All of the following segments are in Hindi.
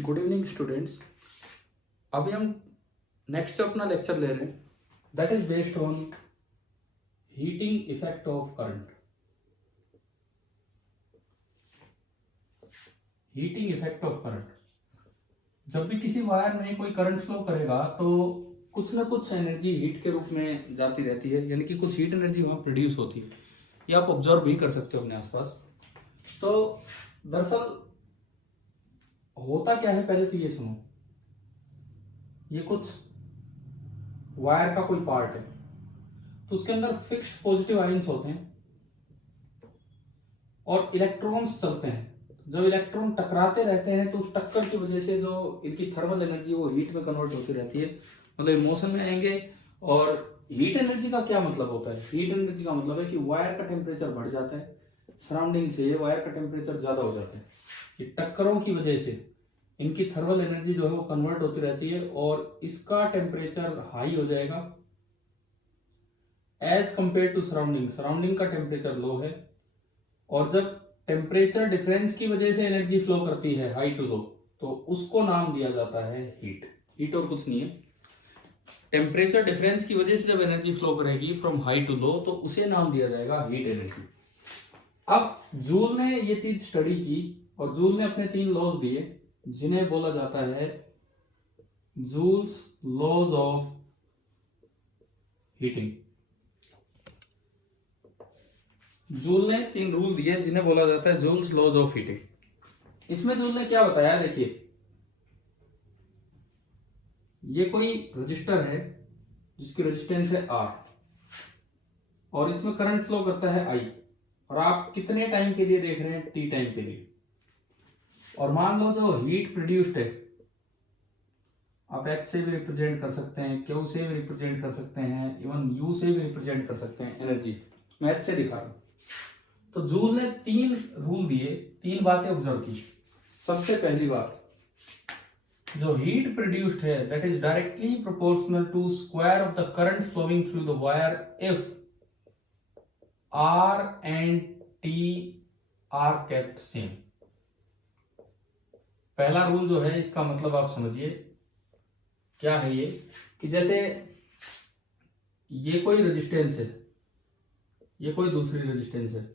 Good evening students. अभी हम नेक्स्ट अपना लेक्चर ले रहे हैं that is based on heating effect of current. Heating effect of current, जब भी किसी वायर में कोई करंट फ्लो करेगा तो कुछ ना कुछ एनर्जी हीट के रूप में जाती रहती है, यानी कि कुछ हीट एनर्जी वहां प्रोड्यूस होती है। ये आप ऑब्जर्व भी कर सकते हो अपने आसपास। तो दरअसल होता क्या है, पहले तो ये सुनो। ये कुछ वायर का कोई पार्ट है, तो उसके अंदर फिक्स्ड पॉजिटिव आयंस होते हैं और इलेक्ट्रॉन्स चलते हैं। जब इलेक्ट्रॉन टकराते रहते हैं तो उस टक्कर की वजह से जो इनकी थर्मल एनर्जी वो हीट में कन्वर्ट होती रहती है, मतलब मोशन में आएंगे। और हीट एनर्जी का क्या मतलब होता है? हीट एनर्जी का मतलब है कि वायर का टेम्परेचर बढ़ जाता है, सराउंडिंग से वायर का टेम्परेचर ज्यादा हो जाता है। ये टक्करों की वजह से इनकी थर्मल एनर्जी जो है वो कन्वर्ट होती रहती है और इसका टेम्परेचर हाई हो जाएगा as compared to surrounding. Surrounding का टेम्परेचर लो है, और जब टेम्परेचर डिफरेंस की वजह से एनर्जी फ्लो करती है हाई टू लो, तो उसको नाम दिया जाता है हीट। हीट और कुछ नहीं है, टेम्परेचर डिफरेंस की वजह से जब एनर्जी फ्लो करेगी फ्रॉम हाई टू लो तो उसे नाम दिया जाएगा हीट एनर्जी। अब जूल ने ये चीज स्टडी की और जूल ने अपने 3 लॉज दिए जिन्हें बोला जाता है Joule's laws of heating. Joule ने 3 रूल दिए जिन्हें बोला जाता है जूल्स लॉज ऑफ हीटिंग। इसमें जूल ने क्या बताया, देखिए ये कोई रजिस्टर है जिसकी रेजिस्टेंस है R और इसमें करंट फ्लो करता है I, और आप कितने टाइम के लिए देख रहे हैं? T टाइम के लिए। और मान लो जो हीट प्रोड्यूस्ड है, आप H से भी रिप्रेजेंट कर सकते हैं, Q से भी रिप्रेजेंट कर सकते हैं, इवन U से भी रिप्रेजेंट कर सकते हैं एनर्जी। मैं H से दिखा रहा हूं। तो जूल ने 3 रूल दिए, 3 बातें ऑब्जर्व की। सबसे पहली बात, जो हीट प्रोड्यूस्ड है that is directly proportional to square of the current flowing through the wire if R and T are kept same। पहला रूल जो है इसका मतलब आप समझिए क्या है ये, कि जैसे ये कोई रेजिस्टेंस है, ये कोई दूसरी रेजिस्टेंस है,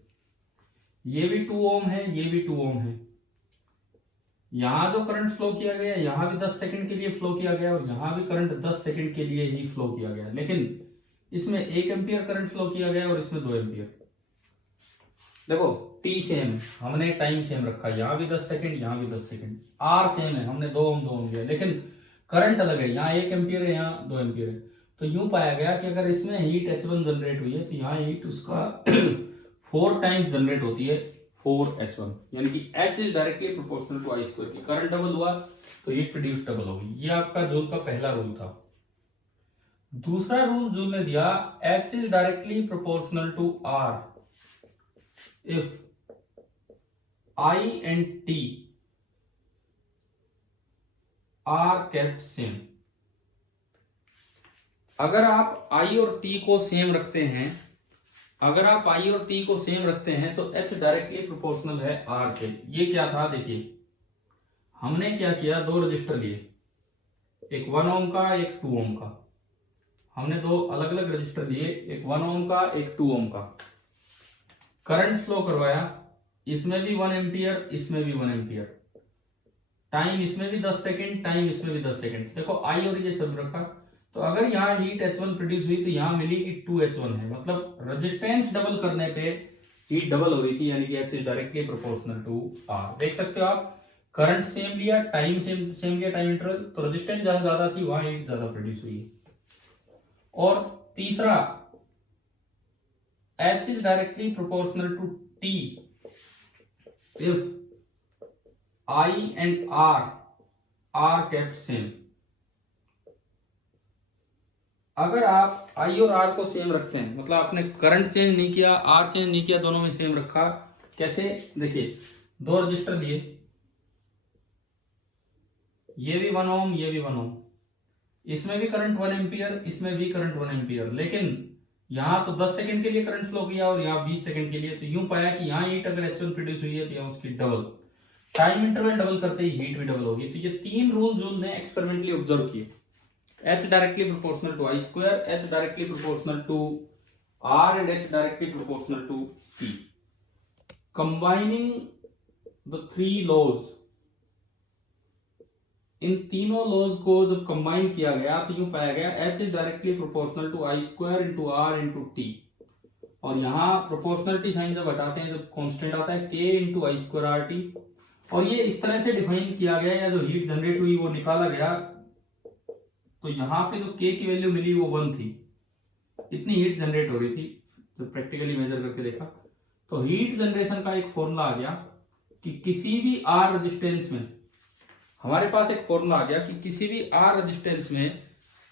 ये भी 2 ओम है, ये भी 2 ओम है। यहां जो करंट फ्लो किया गया यहां भी 10 सेकंड के लिए फ्लो किया गया और यहां भी करंट 10 सेकंड के लिए ही फ्लो किया गया, लेकिन इसमें 1 एम्पियर करंट फ्लो किया गया और इसमें 2 एम्पियर। देखो टी सेम, हमने टाइम सेम रखा, यहां भी 10 सेकंड यहां भी 10 सेकंड। आर सेम है, हमने 2 ओम लिया, लेकिन करंट अलग है, यहाँ 1 एम्पियर है यहाँ 2 एम्पियर है। तो यूं पाया गया कि अगर इसमें हीट H1 जनरेट हुई है तो यहाँ हीट उसका 4 टाइम्स जनरेट होती है 4H1, यानी कि H is directly proportional to I square की। करंट डबल हुआ तो हीट प्रोड्यूस डबल होगी। ये आपका जूल का पहला रूल था। दूसरा रूल जूल ने दिया, H is directly proportional to R if I and T are kept same। अगर आप I और T को सेम रखते हैं, अगर आप I और T को सेम रखते हैं तो H डायरेक्टली प्रोपोर्शनल है R के। ये क्या था, देखिए हमने क्या किया, 2 रजिस्टर लिए, एक 1 ओम का एक 2 ओम का। हमने 2 अलग अलग रजिस्टर लिए, एक 1 ओम का एक 2 ओम का। करंट फ्लो करवाया, इसमें भी 1 एम्पियर इसमें भी 1 एम्पियर। टाइम इसमें भी 10 सेकंड टाइम इसमें भी 10 सेकंड। देखो I और ये सब रखा, तो अगर यहाँ हीट H1 प्रोड्यूस हुई तो यहाँ मिली कि 2H1 है, मतलब रेजिस्टेंस डबल करने पे हीट डबल हो रही थी, यानी कि H is directly proportional to R। देख सकते हो आप, करंट सेम लिया, टाइम सेम लिया, टाइम इंटरवल, तो रेजिस्टेंस जहां ज्यादा थी वहां हीट ज्यादा प्रोड्यूस हुई है। और तीसरा, H is directly proportional to T if I and R are kept same। अगर आप I और R को सेम रखते हैं, मतलब आपने करंट चेंज नहीं किया, R चेंज नहीं किया, दोनों में सेम रखा। कैसे? देखिए 2 रजिस्टर लिए, ये भी 1 ओम ये भी 1 ओम, इसमें भी करंट 1 एम्पियर इसमें भी करंट 1 एम्पियर, लेकिन यहां तो 10 सेकंड के लिए करंट फ्लो किया और यहाँ 20 सेकंड के लिए। तो यूं पाया कि यहाँ हीट अगर H1 प्रोड्यूस हुई है तो यहाँ उसकी डबल। टाइम इंटरवल डबल करते ही हीट भी डबल होगी। तो ये 3 रूल जो ने एक्सपेरिमेंटली ऑब्जर्व किए, H directly proportional to I square, H directly proportional to R and H directly proportional to T। Combining the 3 laws, इन तीनों लॉज को जब कंबाइन किया गया तो यूं पाया गया H is directly proportional to I square into R into T। और यहाँ प्रोपोर्शनलिटी साइन जब हटाते हैं, जब कांस्टेंट आता है K into I square R T, और ये इस तरह से डिफाइन किया गया, या जो हीट जनरेट हुई वो निकाला गया। तो यहाँ पे जो K की वैल्यू मिली वो 1 थी, इतनी हीट जनरेट हो रही थी। जब प्रैक्टिकली मेजर करके देखा तो हीट जनरेशन का एक फॉर्मूला आ गया कि किसी भी R रेजिस्टेंस में, हमारे पास एक फॉर्मूला आ गया कि किसी भी R रेजिस्टेंस में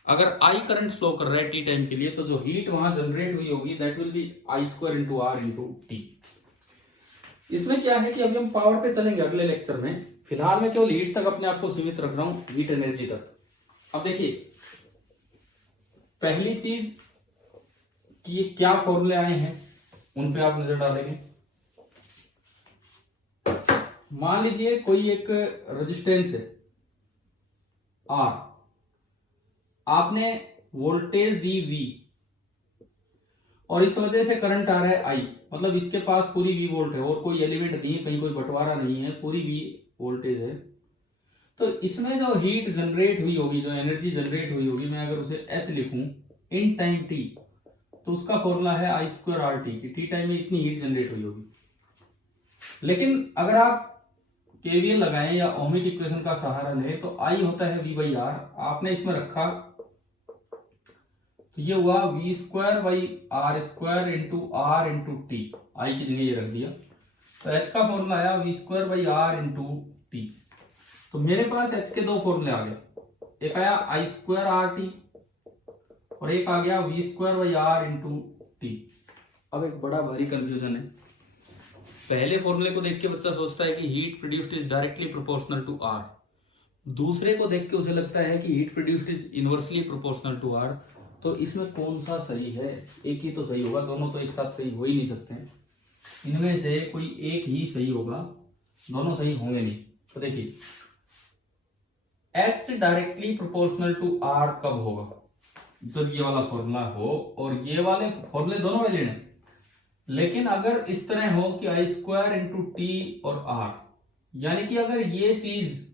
अगर I करंट फ्लो कर रहा है T टाइम के लिए, तो जो हीट वहां जनरेट हुई होगी that will be I square into R into T। इसमें क्या है कि अभी हम पावर पे चलेंगे अगले लेक्चर में, फिलहाल मैं केवल हीट तक अपने आप को सीमित रख रहा हूं, हीट एनर्जी तक। अब देखिए पहली चीज कि ये क्या फॉर्मूले आए हैं उन पे आप नजर डालेंगे। मान लीजिए कोई एक रेजिस्टेंस है R, आपने वोल्टेज दी V और इस वजह से करंट आ रहा है I, मतलब इसके पास पूरी V वोल्ट है और कोई एलिमेंट नहीं है, कहीं कोई बंटवारा नहीं है, पूरी V वोल्टेज है। तो इसमें जो हीट जनरेट हुई होगी, जो एनर्जी जनरेट हुई होगी, मैं अगर उसे H लिखूं इन टाइम T, तो उसका फॉर्मूला है I स्क्वायर आर टी, कि T टाइम में इतनी हीट जनरेट हुई होगी। लेकिन अगर आप केवीएल लगाएं या ओमिक इक्वेशन का सहारा लें तो I होता है V बाई आर, आपने इसमें रखा तो ये हुआ V square by R square into R into T, I की जगह ये रख दिया। तो H का फॉर्मूला आया V square by R into T. तो मेरे पास H के दो फॉर्मूले आ गए, एक आया I स्क्वायर आर टी और एक आ गया V square by R into T. अब एक बड़ा भारी कंफ्यूजन है, पहले फॉर्मूले को देख के बच्चा सोचता है कि heat produced is directly proportional to R, दूसरे को देख के उसे लगता है कि heat produced is inversely proportional to R। तो इसमें कौन सा सही है? एक ही तो सही होगा, दोनों तो एक साथ सही हो ही नहीं सकते हैं, इनमें से कोई एक ही सही होगा, दोनों सही होंगे नहीं। तो देखिए H directly proportional to R कब होगा? जब ये वाला फॉर्मूला हो और ये वाले फॉर्मूले दोनों वैलिड हैं, लेकिन अगर इस तरह हो कि I स्क्वायर इंटू टी और R, यानी कि अगर ये चीज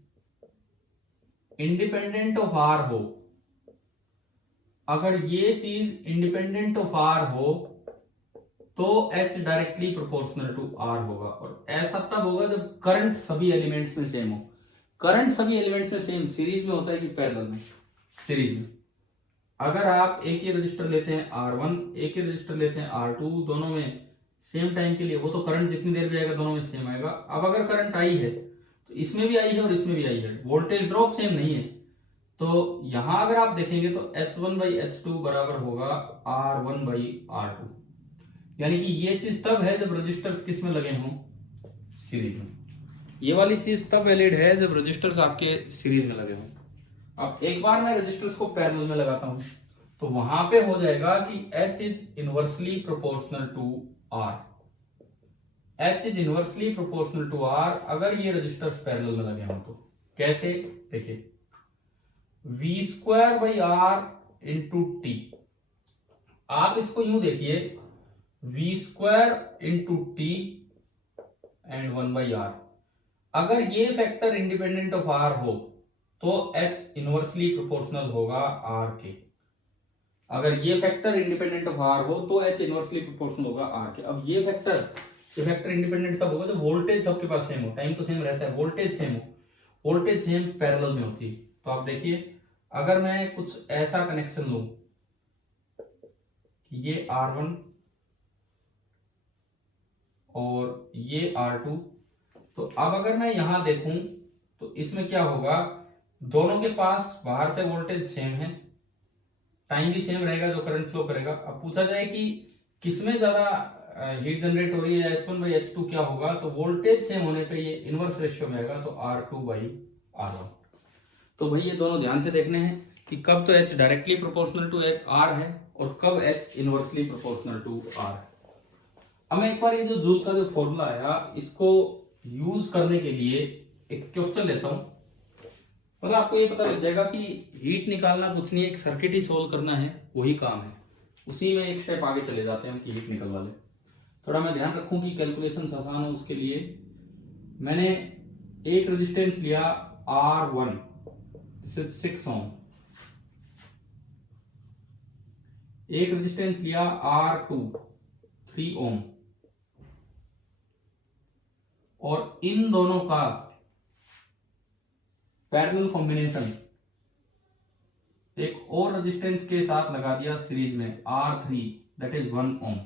इंडिपेंडेंट ऑफ R हो, अगर ये चीज इंडिपेंडेंट ऑफ R हो तो H directly proportional to R होगा। और ऐसा तब होगा जब करंट सभी एलिमेंट्स में सेम हो। करंट सभी एलिमेंट्स में सेम सीरीज में होता है कि पैरेलल में? सीरीज में। अगर आप एक ही रजिस्टर लेते हैं R1, एक ही रजिस्टर लेते हैं R2, दोनों में सेम टाइम के लिए, वो तो करंट जितनी देर भी आएगा दोनों में सेम आएगा। अब अगर करंट आई है तो इसमें भी आई है और इसमें भी आई है, वोल्टेज ड्रॉप सेम नहीं है, तो यहां अगर आप देखेंगे तो H1 बाई H2 बराबर होगा R1 बाई R2, यानी कि ये चीज तब है जब रजिस्टर्स किस में लगे हों? सीरीज में। ये वाली चीज तब वैलिड है जब रजिस्टर्स आपके सीरीज में लगे हों। अब एक बार मैं रजिस्टर्स को पैरेलल में लगाता हूं तो वहां पे हो जाएगा कि H is inversely proportional to R, H is inversely proportional to R अगर ये रजिस्टर्स पैरेलल में लगे हों। तो कैसे? देखिए V square by R into T, आप इसको यूं देखिए V square into T and 1 by R. अगर ये फैक्टर इंडिपेंडेंट ऑफ R हो तो H इनवर्सली प्रोपोर्शनल होगा R के। अगर ये फैक्टर इंडिपेंडेंट ऑफ R हो तो H इनवर्सली प्रोपोर्शनल होगा R के। अब ये फैक्टर इंडिपेंडेंट तब होगा जब वोल्टेज सबके पास सेम हो, टाइम तो सेम रहता है, वोल्टेज सेम हो, वोल्टेज सेम पैरेलल में होती है। तो आप देखिए अगर मैं कुछ ऐसा कनेक्शन लूं, ये R1 और ये R2, तो अब अगर मैं यहां देखूं तो इसमें क्या होगा, दोनों के पास बाहर से वोल्टेज सेम है, टाइम भी सेम रहेगा जो करंट फ्लो करेगा। अब पूछा जाए कि किसमें ज्यादा हीट जनरेट हो रही है, H1 बाई H2 क्या होगा, तो वोल्टेज सेम होने पे ये इनवर्स रेशियो में आएगा, तो R2 बाई R1। तो भाई ये दोनों ध्यान से देखने हैं कि कब तो H directly proportional to R है और कब H inversely proportional to R है। अब मैं एक बार ये जो जूल का जो फॉर्मूला आया इसको यूज करने के लिए एक क्वेश्चन लेता हूं, मतलब आपको ये पता लग जाएगा कि हीट निकालना कुछ नहीं है, एक सर्किट ही सोल्व करना है, वही काम है। उसी में एक स्टेप आगे चले जाते हैं हम कि हीट निकलवा लें। थोड़ा मैं ध्यान रखूं कि कैलकुलेशन आसान हो, उसके लिए मैंने एक रेजिस्टेंस लिया R1 6 ओम, एक रेजिस्टेंस लिया R2 3 ओम, और इन दोनों का पैरेलल कॉम्बिनेशन एक और रेजिस्टेंस के साथ लगा दिया सीरीज में R3 दैट इज 1 ओम,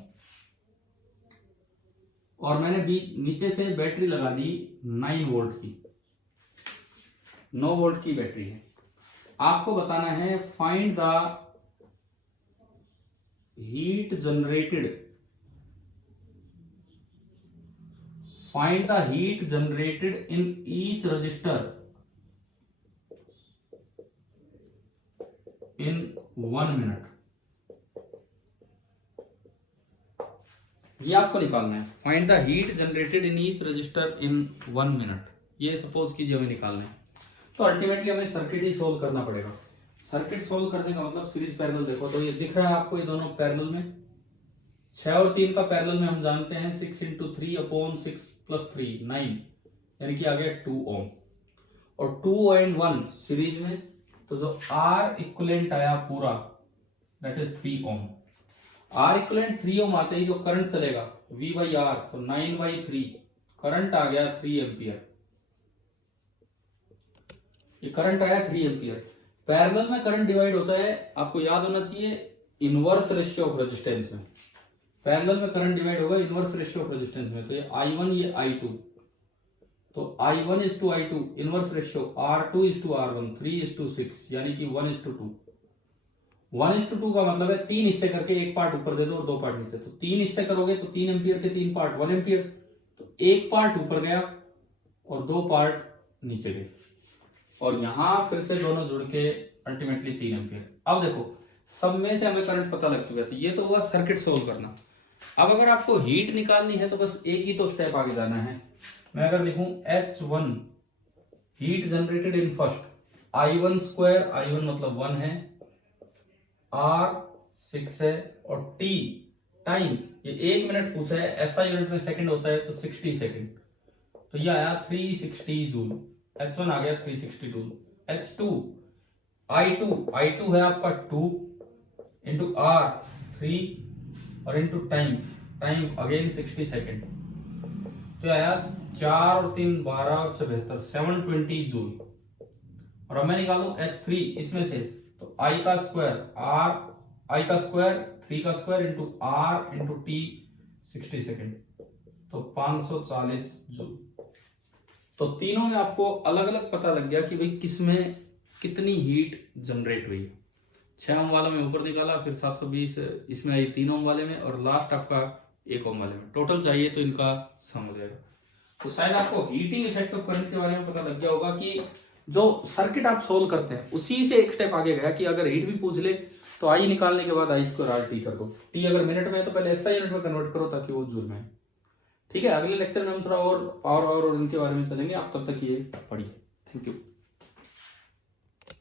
और मैंने भी नीचे से बैटरी लगा दी 9 वोल्ट की, 9 वोल्ट की बैटरी है। आपको बताना है find the heat generated, find the heat generated in each resistor in 1 minute. ये आपको निकालना है, find the heat generated in each resistor in 1 minute. ये सपोज कीजिए हमें निकालना है, तो अल्टीमेटली हमें सर्किट ही सोल्व करना पड़ेगा। सर्किट सोल्व करने का मतलब सीरीज पैरेलल, देखो तो ये दिख रहा है आपको, ये दोनों पैरेलल में 6 और 3 का पैरेलल में हम जानते हैं 6 × 3 अपॉन 6 + 3 9, यानी कि आ गया 2 ओम, और 2 और 1 सीरीज में, तो जो R इक्विवेलेंट आया पूरा that is 3 ohm. R equivalent 3 ohm आते ही जो करंट चलेगा V/R, तो 9/3 करंट आ गया 3 एम्पियर, ये करंट आया 3 एम्पियर। पैरेलल में करंट डिवाइड होता है, आपको याद होना चाहिए, इनवर्स रेशियो ऑफ रेजिस्टेंस में। पैरेलल में करंट डिवाइड होगा इनवर्स रेशियो ऑफ रेजिस्टेंस में, तो ये I1 ये I2, तो I1 is to I2 inverse ratio R2 is to R1 3 is to 6, यानी कि 1 is to 2। 1 is to 2 का मतलब है 3 हिस्से करके एक पार्ट ऊपर दे दो और 2 पार्ट नीचे, तो 3 हिस्से करोगे तो 3 एम्पियर के 3 पार्ट 1 एम्पियर, तो एक पार्ट ऊपर गया और 2 पार्ट नीचे गए, और यहां फिर से दोनों जुड़ के अल्टीमेटली 3 एम्पियर। अब देखो सब में से हमें करंट पता लग चुका है, तो ये तो हुआ सर्किट सोल्व करना। अब अगर आपको हीट निकालनी है तो बस एक ही तो स्टेप आगे जाना है। मैं अगर लिखूं H1 heat generated in first, I1² I1 मतलब 1 है, R 6 है, और T टाइम ये 1 मिनट पूछा है, ऐसा यूनिट में सेकंड होता है तो 60 सेकंड, तो ये आया 360 जूल। H1 आ गया 360 जूल। H2 I2 है आपका 2 इंटू R 3 और इंटू टाइम अगेन 60 सेकंड, तो आया 4 और 3 12 और 72 720 जूल। और अब मैं निकालू H3 इसमें से, तो I का स्क्वायर 3 का square into R into T 60 second, तो 540 जूल। तो तीनों में आपको अलग अलग पता लग गया कि भाई किसमें कितनी हीट जनरेट हुई। 6 ओम वाला में ऊपर निकाला, फिर 720 इसमें आई 3 ओम वाले में, और लास्ट आपका 1 ओम वाले में। टोटल चाहिए तो इनका सम हो जाएगा। तो शायद आपको हीटिंग इफेक्ट ऑफ करंट के बारे में पता लग गया होगा कि जो सर्किट आप सोल्व करते हैं उसी से एक स्टेप आगे गया कि अगर हीट भी पूछ ले तो आई निकालने के बाद I² RT कर दो। टी अगर मिनट में है तो पहले SI यूनिट में कन्वर्ट करो ताकि वो जूल में है। ठीक है, अगले लेक्चर में हम थोड़ा और पावर और इनके बारे में चलेंगे। आप तब तक ये पढ़िए। Thank you.